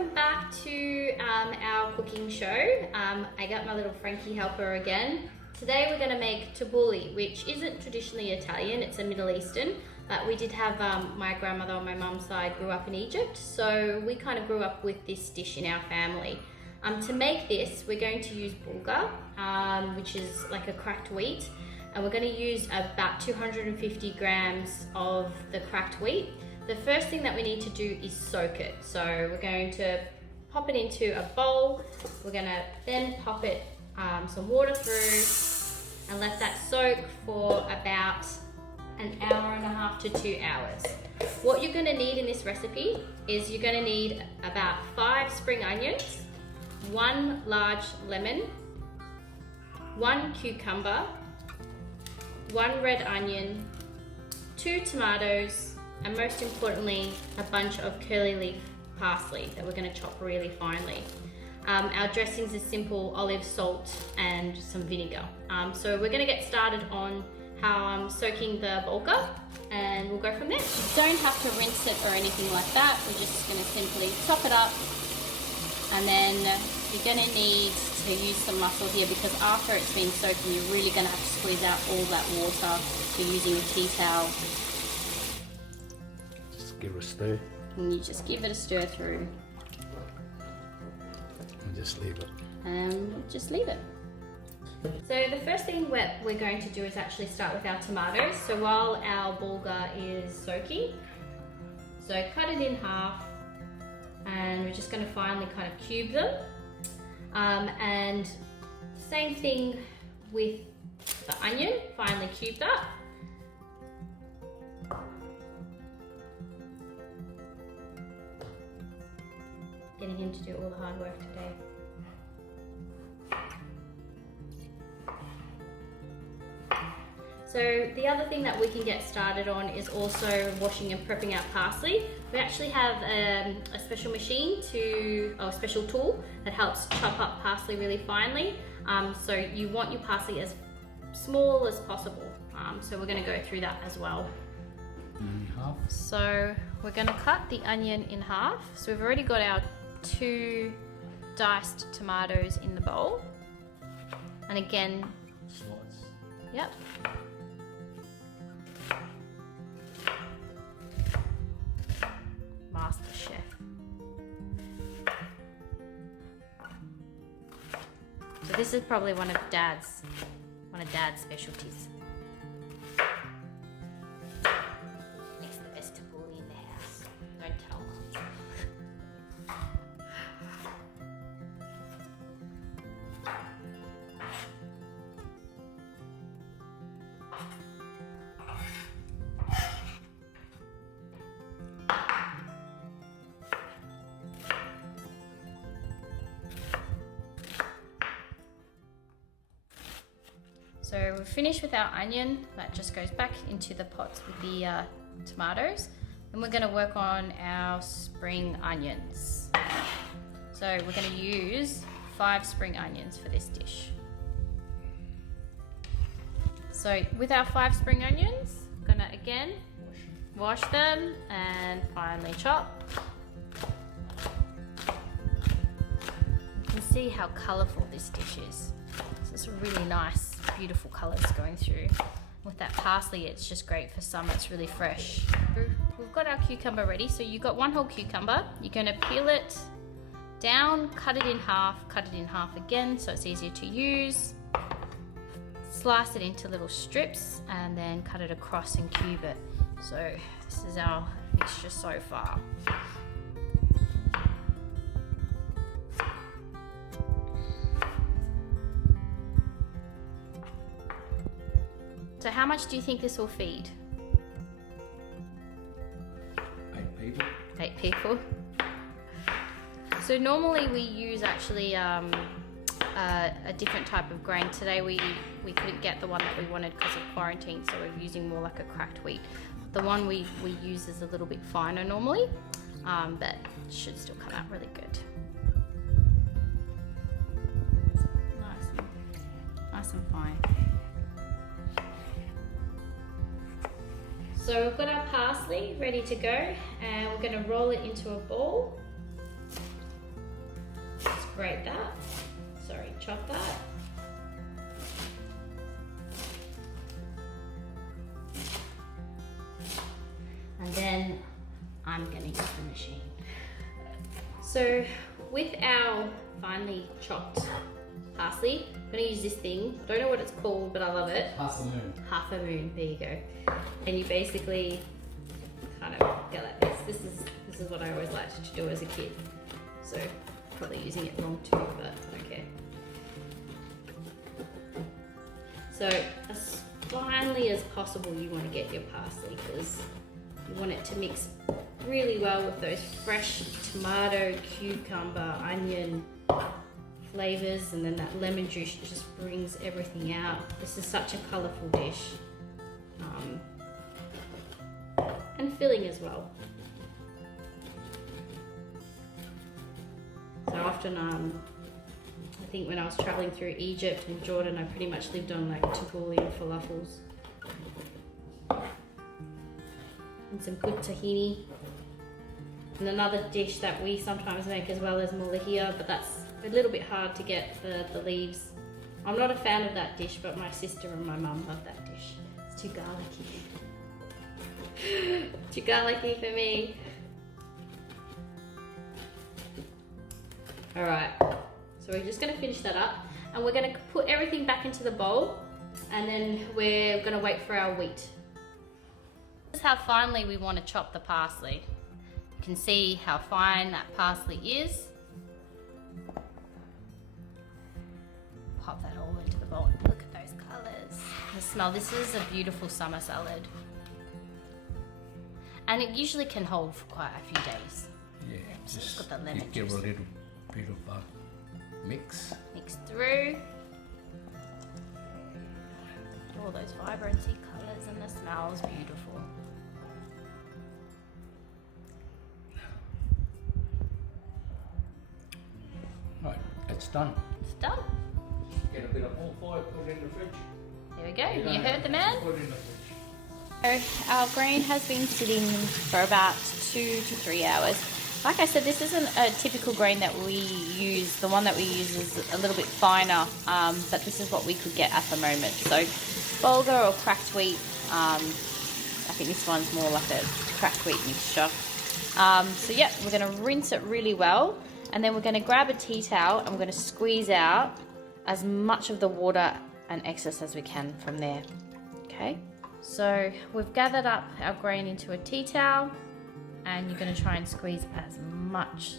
welcome back to our cooking show. I got my little Frankie helper again. Today we're going to make tabouli, which isn't traditionally Italian, it's a Middle Eastern, but we did have my grandmother on my mum's side grew up in Egypt, so we kind of grew up with this dish in our family. To make this, we're going to use bulgur, which is like a cracked wheat, and we're going to use about 250 grams of the cracked wheat. The first thing that we need to do is soak it. So we're going to pop it into a bowl. We're going to then pop it some water through and let that soak for about an hour and a half to 2 hours. What you're going to need in this recipe is you're going to need about 5 spring onions, 1 large lemon, 1 cucumber, 1 red onion, 2 tomatoes, and most importantly, a bunch of curly leaf parsley that we're going to chop really finely. Our dressings is simple: olive, salt, and some vinegar. So we're going to get started on how I'm soaking the bulgur, and we'll go from there. You don't have to rinse it or anything like that. We're just going to simply chop it up, and then you're going to need to use some muscle here because after it's been soaking, you're really going to have to squeeze out all that water. You're using a tea towel. Give it a stir. And you just give it a stir through. And just leave it. And just leave it. So the first thing we're going to do is actually start with our tomatoes. So while our bulgur is soaking, so cut it in half, and we're just going to finely kind of cube them. And same thing with the onion, finely cube that. Getting him to do all the hard work today. So the other thing that we can get started on is also washing and prepping our parsley. We actually have a special machine or special tool that helps chop up parsley really finely. So you want your parsley as small as possible. So we're going to go through that as well. In half. So we're going to cut the onion in half. So we've already got our 2 diced tomatoes in the bowl, and again, Slice. yep. Master chef. So this is probably one of Dad's specialties. It's the best tabouli in the house. Don't tell Mum. So we're finished with our onion. That just goes back into the pots with the tomatoes. And we're going to work on our spring onions. So we're going to use 5 spring onions for this dish. So with our 5 spring onions, I'm going to again wash them and finely chop. You can see how colourful this dish is. So it's really nice, beautiful colours going through. With that parsley, it's just great for summer. It's really fresh. We've got our cucumber ready. So you've got 1 whole cucumber. You're going to peel it down, cut it in half again so it's easier to use. Slice it into little strips and then cut it across and cube it. So this is our mixture so far. So how much do you think this will feed? 8 people. 8 people. So normally we use actually a different type of grain. Today we couldn't get the one that we wanted because of quarantine, so we're using more like a cracked wheat. The one we use is a little bit finer normally, but it should still come out really good. Nice and fine. So we've got our parsley ready to go, and we're going to roll it into a ball. grate that. Sorry, chop that. And then I'm gonna use the machine. So with our finely chopped parsley, I'm gonna use this thing. I don't know what it's called, but I love it. Half a moon. Half a moon, there you go. And you basically kind of go like this. This is what I always liked to do as a kid. So probably using it wrong too, but I don't care. So as finely as possible you want to get your parsley, because you want it to mix really well with those fresh tomato, cucumber, onion flavors, and then that lemon juice just brings everything out. This is such a colorful dish, and filling as well. So often, I think when I was traveling through Egypt and Jordan, I pretty much lived on like tabouli and falafels. And some good tahini. And another dish that we sometimes make as well is mulahia, but that's a little bit hard to get the leaves. I'm not a fan of that dish, but my sister and my mum love that dish. It's too garlicky. Too garlicky for me. Alright, so we're just going to finish that up, and we're going to put everything back into the bowl, and then we're going to wait for our wheat. This is how finely we want to chop the parsley. You can see how fine that parsley is. Pop that all into the bowl. Look at those colours. The smell. This is a beautiful summer salad. And it usually can hold for quite a few days. Yeah, So just it's got the lemon give juice. a little bit of mix. Mix through. All those vibrancy colours, and the smell is beautiful. Right, it's done. It's done. Get a bit of all foil, put it in the fridge. There we go. You heard the man. Put it in the fridge. So our grain has been sitting for about 2 to 3 hours. Like I said, this isn't a typical grain that we use. The one that we use is a little bit finer, but this is what we could get at the moment. So bulgur or cracked wheat, I think this one's more like a cracked wheat mixture. So yeah, we're going to rinse it really well, and then we're going to grab a tea towel and we're going to squeeze out as much of the water and excess as we can from there. Okay, so we've gathered up our grain into a tea towel, and you're going to try and squeeze as much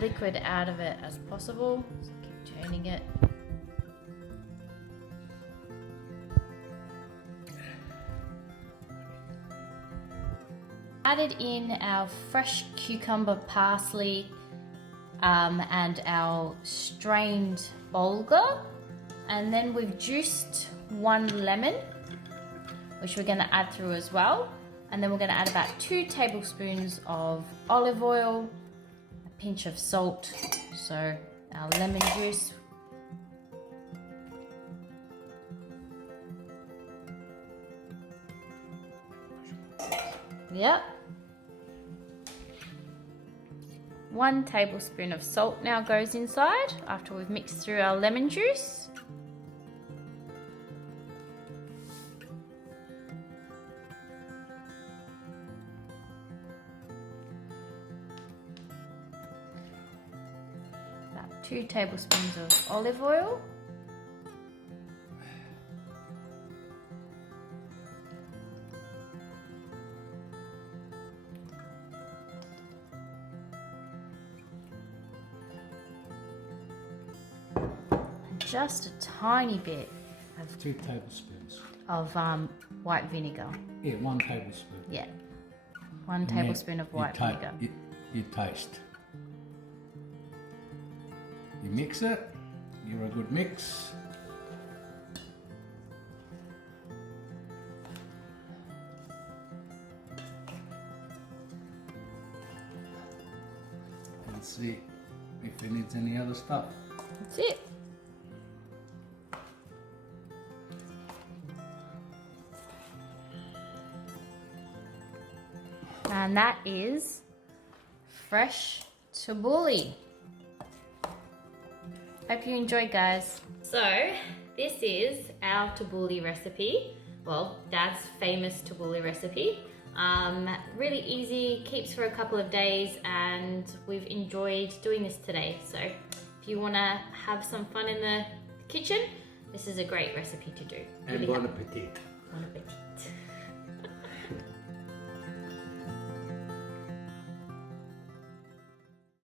liquid out of it as possible. So keep turning it. Added in our fresh cucumber, parsley, and our strained bulgur, and then we've juiced 1 lemon, which we're going to add through as well, and then we're going to add about 2 tablespoons of olive oil, a pinch of salt, so our lemon juice. Yep. 1 tablespoon of salt now goes inside after we've mixed through our lemon juice. About 2 tablespoons of olive oil. Just a tiny bit of 2 tablespoons. white vinegar. Yeah, 1 tablespoon. Yeah, 1 And tablespoon then of white vinegar. You taste. You mix it. Give it a good mix. And see if it needs any other stuff. That's it. And that is fresh Tabouli. Hope you enjoy, guys. So, this is our Tabouli recipe. Well, Dad's famous Tabouli recipe. Really easy, keeps for a couple of days, and we've enjoyed doing this today. So, if you want to have some fun in the kitchen, this is a great recipe to do. And Really bon appetit. Bon appetit.